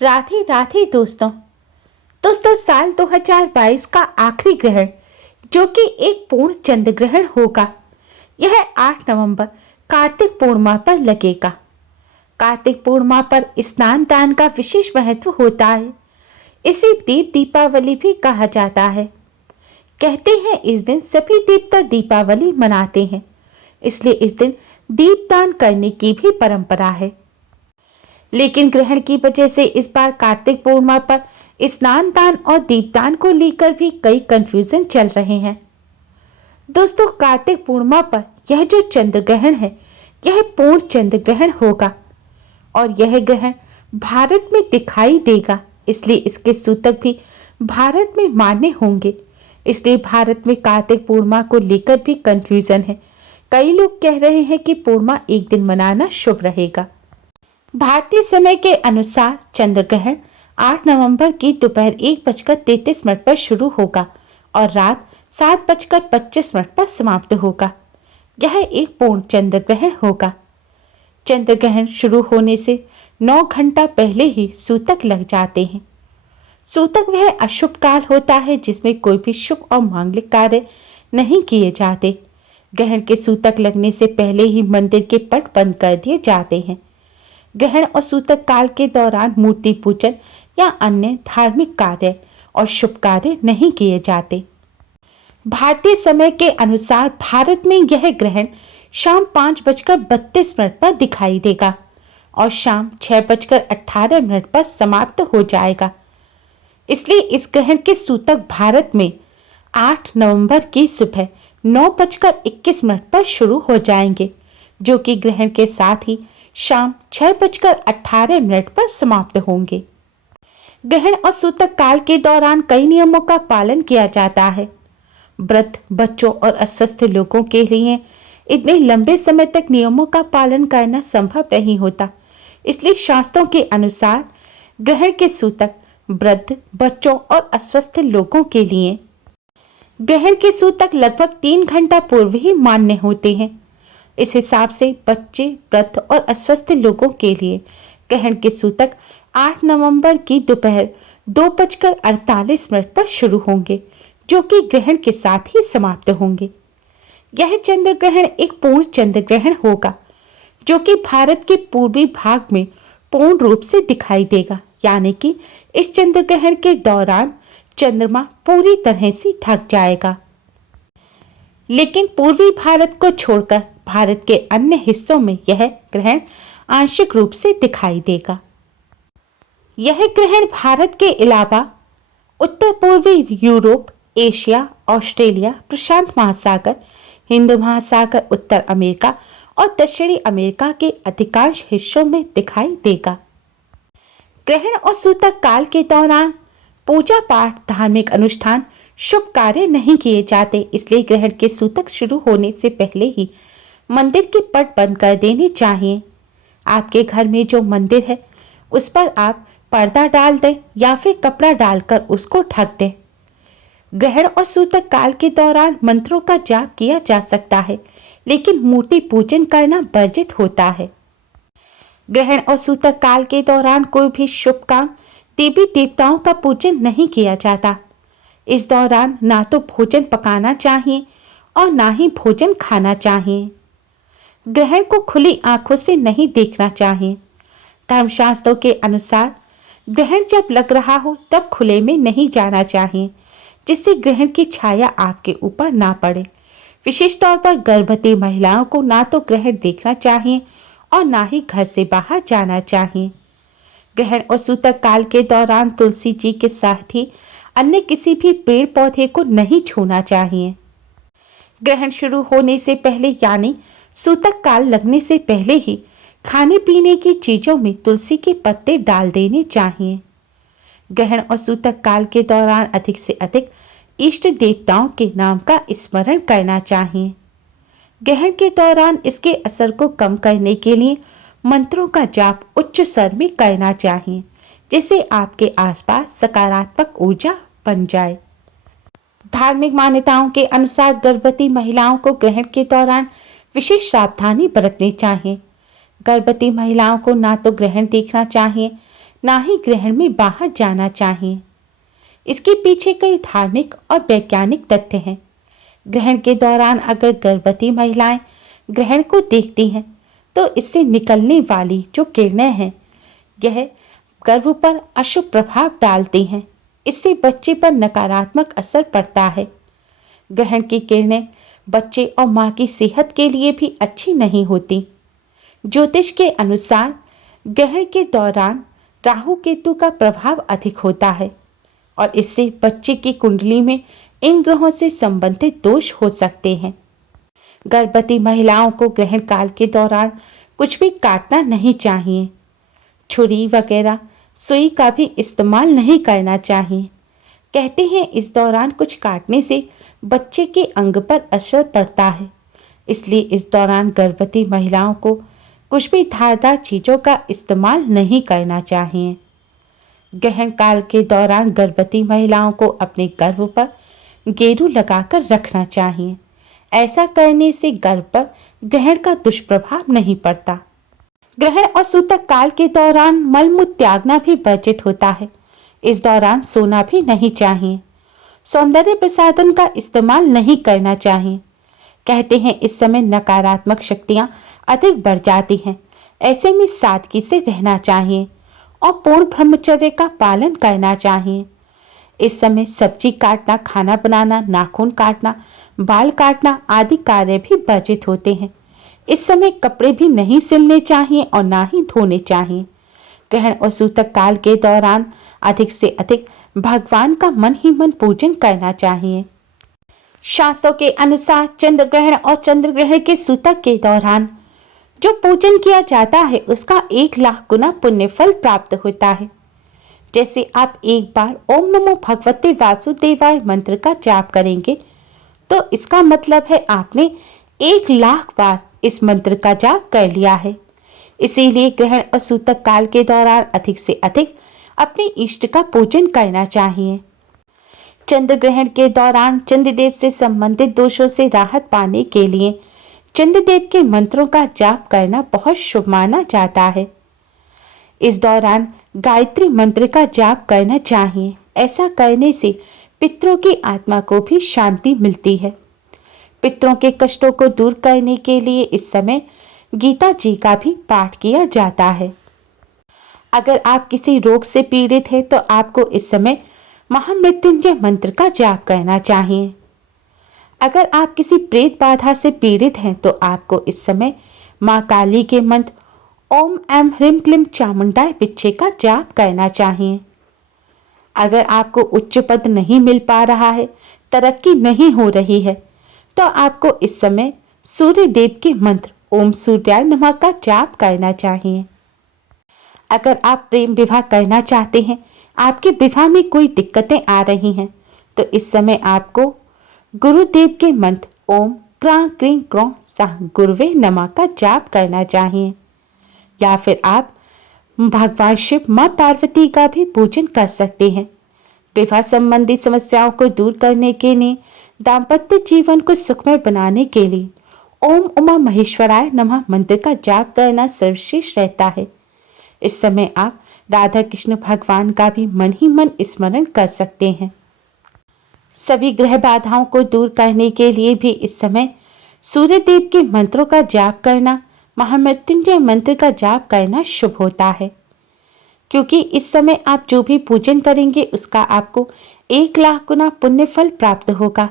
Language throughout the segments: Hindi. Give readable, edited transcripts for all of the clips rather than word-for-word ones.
राधे राधे दोस्तों साल 2022 का आखिरी ग्रहण जो कि एक पूर्ण चंद्र ग्रहण होगा, यह 8 नवंबर कार्तिक पूर्णिमा पर लगेगा। कार्तिक पूर्णिमा पर स्नान दान का विशेष महत्व होता है। इसे दीप दीपावली भी कहा जाता है। कहते हैं इस दिन सभी देवता दीपावली मनाते हैं, इसलिए इस दिन दीपदान करने की भी परंपरा है। लेकिन ग्रहण की वजह से इस बार कार्तिक पूर्णिमा पर स्नान दान और दीपदान को लेकर भी कई कंफ्यूजन चल रहे हैं। दोस्तों, कार्तिक पूर्णिमा पर यह जो चंद्र ग्रहण है, यह पूर्ण चंद्र ग्रहण होगा और यह ग्रहण भारत में दिखाई देगा, इसलिए इसके सूतक भी भारत में मान्य होंगे। इसलिए भारत में कार्तिक पूर्णिमा को लेकर भी कंफ्यूजन है। कई लोग कह रहे हैं कि पूर्णिमा एक दिन मनाना शुभ रहेगा। भारतीय समय के अनुसार चंद्र ग्रहण 8 नवंबर की दोपहर 1:33 पर शुरू होगा और रात 7:25 पर समाप्त होगा। यह एक पूर्ण चंद्र ग्रहण होगा। चंद्र ग्रहण शुरू होने से 9 घंटा पहले ही सूतक लग जाते हैं। सूतक वह अशुभ काल होता है जिसमें कोई भी शुभ और मांगलिक कार्य नहीं किए जाते। ग्रहण के सूतक लगने से पहले ही मंदिर के पट बंद कर दिए जाते हैं। ग्रहण और सूतक काल के दौरान मूर्ति पूजन या अन्य धार्मिक कार्य और शुभ कार्य नहीं किए जाते। भारतीय समय के अनुसार भारत में यह ग्रहण शाम 5:32 पर दिखाई देगा और शाम 6:18 पर समाप्त हो जाएगा। इसलिए इस ग्रहण के सूतक भारत में 8 नवंबर की सुबह 9:21 पर शुरू हो जाएंगे, जो कि ग्रहण के साथ ही शाम 6:18 पर समाप्त होंगे। ग्रहण और सूतक काल के दौरान कई नियमों का पालन किया जाता है। वृद्ध, बच्चों और अस्वस्थ लोगों के लिए इतने लंबे समय तक नियमों का पालन करना संभव नहीं होता। इसलिए शास्त्रों के अनुसार ग्रहण के सूतक वृद्ध, बच्चों और अस्वस्थ लोगों के लिए ग्रहण के सूतक लगभग 3 घंटा पूर्व ही मान्य होते हैं। इस हिसाब से बच्चे, वृद्ध और अस्वस्थ लोगों के लिए ग्रहण के सूतक 8 नवंबर की दोपहर 2:48 पर शुरू होंगे, जो कि ग्रहण के साथ ही समाप्त होंगे। यह चंद्र ग्रहण एक पूर्ण चंद्र ग्रहण होगा, जो कि भारत के पूर्वी भाग में पूर्ण रूप से दिखाई देगा, यानी कि इस चंद्र ग्रहण के दौरान चंद्रमा पूरी तरह से ढक जाएगा। लेकिन पूर्वी भारत को छोड़कर भारत के अन्य हिस्सों में यह ग्रहण आंशिक रूप से दिखाई देगा। यह ग्रहण भारत के अलावा उत्तर पूर्वी यूरोप, एशिया, ऑस्ट्रेलिया, प्रशांत महासागर, हिंद महासागर, उत्तर अमेरिका और दक्षिणी अमेरिका के अधिकांश हिस्सों में दिखाई देगा। ग्रहण और सूतक काल के दौरान पूजा पाठ, धार्मिक अनुष्ठान, शुभ कार्य नहीं किए जाते। इसलिए ग्रहण के सूतक शुरू होने से पहले ही मंदिर के पट बंद कर देने चाहिए। आपके घर में जो मंदिर है उस पर आप पर्दा डाल दें या फिर कपड़ा डालकर उसको ढक दें। ग्रहण और सूतक काल के दौरान मंत्रों का जाप किया जा सकता है, लेकिन मूर्ति पूजन करना वर्जित होता है। ग्रहण और सूतक काल के दौरान कोई भी शुभ काम, देवी देवताओं का पूजन नहीं किया जाता। इस दौरान ना तो भोजन पकाना चाहिए और ना ही भोजन खाना चाहिए। ग्रहण को खुली आंखों से नहीं देखना चाहिए। धर्मशास्त्रों के अनुसार ग्रहण जब लग रहा हो तब खुले में नहीं जाना चाहिए, जिससे ग्रहण की छाया आपके ऊपर ना पड़े। विशेष तौर पर गर्भवती महिलाओं को ना तो ग्रहण देखना चाहिए और ना ही घर से बाहर जाना चाहिए। ग्रहण और सूतक काल के दौरान तुलसी जी के साथ ही अन्य किसी भी पेड़ पौधे को नहीं छूना चाहिए। ग्रहण शुरू होने से पहले यानी सूतक काल लगने से पहले ही खाने पीने की चीजों में तुलसी के पत्ते डाल देने चाहिए। ग्रहण और सूतक काल के दौरान अधिक से अधिक इष्ट देवताओं के नाम का स्मरण करना चाहिए। ग्रहण के दौरान इसके असर को कम करने के लिए मंत्रों का जाप उच्च स्वर में करना चाहिए, जिससे आपके आसपास सकारात्मक ऊर्जा बन जाए। धार्मिक मान्यताओं के अनुसार गर्भवती महिलाओं को ग्रहण के दौरान विशेष सावधानी बरतनी चाहिए। गर्भवती महिलाओं को ना तो ग्रहण देखना चाहिए, ना ही ग्रहण में बाहर जाना चाहिए। इसके पीछे कई धार्मिक और वैज्ञानिक तथ्य हैं। ग्रहण के दौरान अगर गर्भवती महिलाएं ग्रहण को देखती हैं तो इससे निकलने वाली जो किरणें हैं यह गर्भ पर अशुभ प्रभाव डालती हैं। इससे बच्चे पर नकारात्मक असर पड़ता है। ग्रहण की किरणें बच्चे और मां की सेहत के लिए भी अच्छी नहीं होती। ज्योतिष के अनुसार ग्रहण के दौरान राहु केतु का प्रभाव अधिक होता है और इससे बच्चे की कुंडली में इन ग्रहों से संबंधित दोष हो सकते हैं। गर्भवती महिलाओं को ग्रहण काल के दौरान कुछ भी काटना नहीं चाहिए। छुरी वगैरह सुई का भी इस्तेमाल नहीं करना चाहिए। कहते हैं इस दौरान कुछ काटने से बच्चे के अंग पर असर पड़ता है, इसलिए इस दौरान गर्भवती महिलाओं को कुछ भी धारदार चीज़ों का इस्तेमाल नहीं करना चाहिए। ग्रहण काल के दौरान गर्भवती महिलाओं को अपने गर्भ पर गेरू लगाकर रखना चाहिए। ऐसा करने से गर्भ पर ग्रहण का दुष्प्रभाव नहीं पड़ता। ग्रहण और सूतक काल के दौरान मलमूत्र त्यागना भी वर्जित होता है। इस दौरान सोना भी नहीं चाहिए। सौंदर्य प्रसाधन का इस्तेमाल नहीं करना चाहिए। कहते हैं इस समय नकारात्मक शक्तियां अधिक बढ़ जाती हैं। ऐसे में सादगी से रहना चाहिए और पूर्ण ब्रह्मचर्य का पालन करना चाहिए। इस समय सब्जी काटना, खाना बनाना, नाखून काटना, बाल काटना आदि कार्य भी वर्जित होते हैं। इस समय कपड़े भी नहीं सिलने चाहिए और ना ही धोने चाहिए। ग्रहण और सूतक काल के दौरान अधिक से अधिक भगवान का मन ही मन पूजन करना चाहिए। शास्त्रों के अनुसार चंद्र ग्रहण और चंद्र ग्रहण के सूतक के दौरान जो पूजन किया जाता है उसका 1,00,000 गुना पुण्य फल प्राप्त होता है। जैसे आप एक बार ओम नमो भगवते वासुदेवाय मंत्र का जाप करेंगे तो इसका मतलब है आपने 1,00,000 बार इस मंत्र का जाप कर लिया है। इसीलिए ग्रहण और सूतक काल के दौरान अधिक से अधिक अपने इष्ट का पूजन करना चाहिए। चंद्र ग्रहण के दौरान चंद्रदेव से संबंधित दोषों से राहत पाने के लिए चंद्रदेव के मंत्रों का जाप करना बहुत शुभ माना जाता है। इस दौरान गायत्री मंत्र का जाप करना चाहिए। ऐसा करने से पितरों की आत्मा को भी शांति मिलती है। पितरों के कष्टों को दूर करने के लिए इस समय गीता जी का भी पाठ किया जाता है। अगर आप किसी रोग से पीड़ित हैं तो आपको इस समय महामृत्युंजय मंत्र का जाप करना चाहिए। अगर आप किसी प्रेत बाधा से पीड़ित हैं तो आपको इस समय माँ काली के मंत्र ओम ऐम ह्रीम क्लीम चामुंडाय बिच्छे का जाप करना चाहिए। अगर आपको उच्च पद नहीं मिल पा रहा है, तरक्की नहीं हो रही है, तो आपको इस समय सूर्य देव के मंत्र ओम सूर्याय नमः का जाप करना चाहिए। अगर आप प्रेम विवाह करना चाहते हैं, आपके विवाह में कोई दिक्कतें आ रही हैं, तो इस समय आपको गुरुदेव के मंत्र ओम क्रां क्रीं क्रों साह गुरुवे नमः का जाप करना चाहिए। या फिर आप भगवान शिव, माँ पार्वती का भी पूजन कर सकते हैं। विवाह संबंधी समस्याओं को दूर करने के लिए, दाम्पत्य जीवन को सुखमय बनाने के लिए ओम उमा महेश्वराय नमः मंत्र का जाप करना सर्वश्रेष्ठ रहता है। इस समय आप राधा कृष्ण भगवान का भी मन ही मन स्मरण कर सकते हैं। सभी ग्रह बाधाओं को दूर करने के लिए भी इस समय सूर्य देव के मंत्रों का जाप करना, महामृत्युंजय मंत्र का जाप करना शुभ होता है, क्योंकि इस समय आप जो भी पूजन करेंगे उसका आपको 1,00,000 गुना पुण्य फल प्राप्त होगा।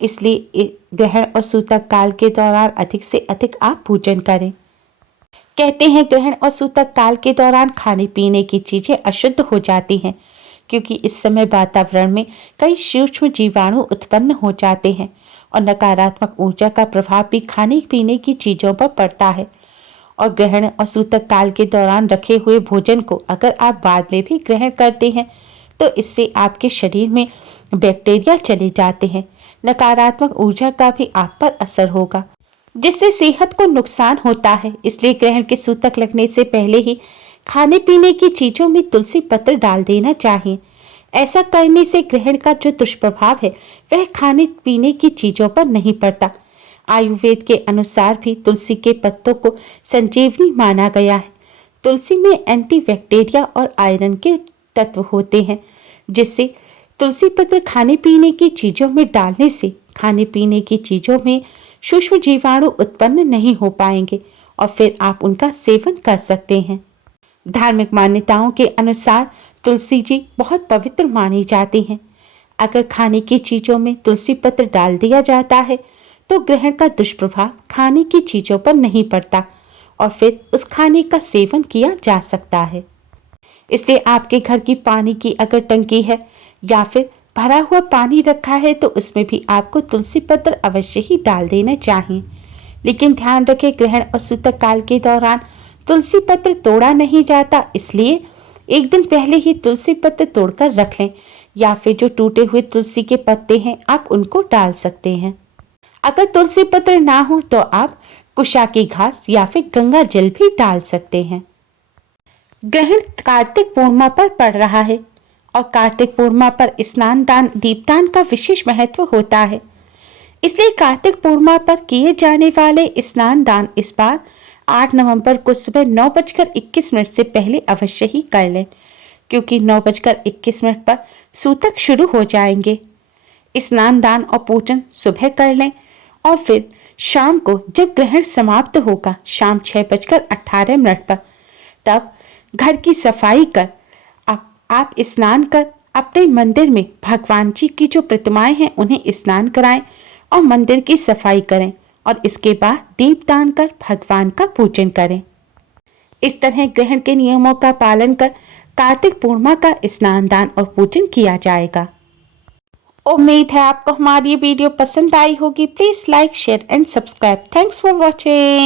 इसलिए ग्रहण और सूतक काल के दौरान अधिक से अधिक आप पूजन करें। कहते हैं ग्रहण और सूतक काल के दौरान खाने पीने की चीजें अशुद्ध हो जाती हैं, क्योंकि इस समय वातावरण में कई सूक्ष्म जीवाणु उत्पन्न हो जाते हैं और नकारात्मक ऊर्जा का प्रभाव भी खाने पीने की चीज़ों पर पड़ता है। और ग्रहण और सूतक काल के दौरान रखे हुए भोजन को अगर आप बाद में भी ग्रहण करते हैं तो इससे आपके शरीर में बैक्टीरिया चले जाते हैं, नकारात्मक ऊर्जा का भी आप पर असर होगा, जिससे सेहत को नुकसान होता है। इसलिए ग्रहण के सूतक लगने से पहले ही खाने पीने की चीज़ों में तुलसी पत्र डाल देना चाहिए। ऐसा करने से ग्रहण का जो दुष्प्रभाव है वह खाने पीने की चीज़ों पर नहीं पड़ता। आयुर्वेद के अनुसार भी तुलसी के पत्तों को संजीवनी माना गया है। तुलसी में एंटीबैक्टीरिया और आयरन के तत्व होते हैं, जिससे तुलसी पत्र खाने पीने की चीज़ों में डालने से खाने पीने की चीज़ों में सूक्ष्म जीवाणु उत्पन्न नहीं हो पाएंगे और फिर आप उनका सेवन कर सकते हैं। धार्मिक मान्यताओं के अनुसार तुलसी जी बहुत पवित्र मानी जाती हैं। अगर खाने की चीज़ों में तुलसी पत्र डाल दिया जाता है तो ग्रहण का दुष्प्रभाव खाने की चीज़ों पर नहीं पड़ता और फिर उस खाने का सेवन किया जा सकता है। इसलिए आपके घर की पानी की अगर टंकी है या फिर भरा हुआ पानी रखा है तो उसमें भी आपको तुलसी पत्र अवश्य ही डाल देना चाहिए। लेकिन ध्यान रखें, ग्रहण और सूतक काल के दौरान तुलसी पत्र तोड़ा नहीं जाता, इसलिए एक दिन पहले ही तुलसी पत्र तोड़कर रख लें या फिर जो टूटे हुए तुलसी के पत्ते हैं आप उनको डाल सकते हैं। अगर तुलसी पत्र ना हो तो आप कुशा की घास या फिर गंगा जल भी डाल सकते हैं। ग्रहण कार्तिक पूर्णिमा पर पड़ रहा है और कार्तिक पूर्णिमा पर स्नान दान दीपदान का विशेष महत्व होता है। इसलिए कार्तिक पूर्णिमा पर किए जाने वाले स्नान दान इस बार 8 नवंबर को सुबह 9:21 से पहले अवश्य ही कर लें, क्योंकि 9:21 पर सूतक शुरू हो जाएंगे। स्नान दान और पूजन सुबह कर लें और फिर शाम को जब ग्रहण समाप्त होगा शाम 6:18 पर, तब घर की सफाई कर आप स्नान कर अपने मंदिर में भगवान जी की जो प्रतिमाएं हैं उन्हें स्नान कराएं और मंदिर की सफाई करें और इसके बाद दीपदान कर भगवान का पूजन करें। इस तरह ग्रहण के नियमों का पालन कर कार्तिक पूर्णिमा का स्नान दान और पूजन किया जाएगा। उम्मीद है आपको हमारी ये वीडियो पसंद आई होगी। Please like, share and subscribe. Thanks for watching.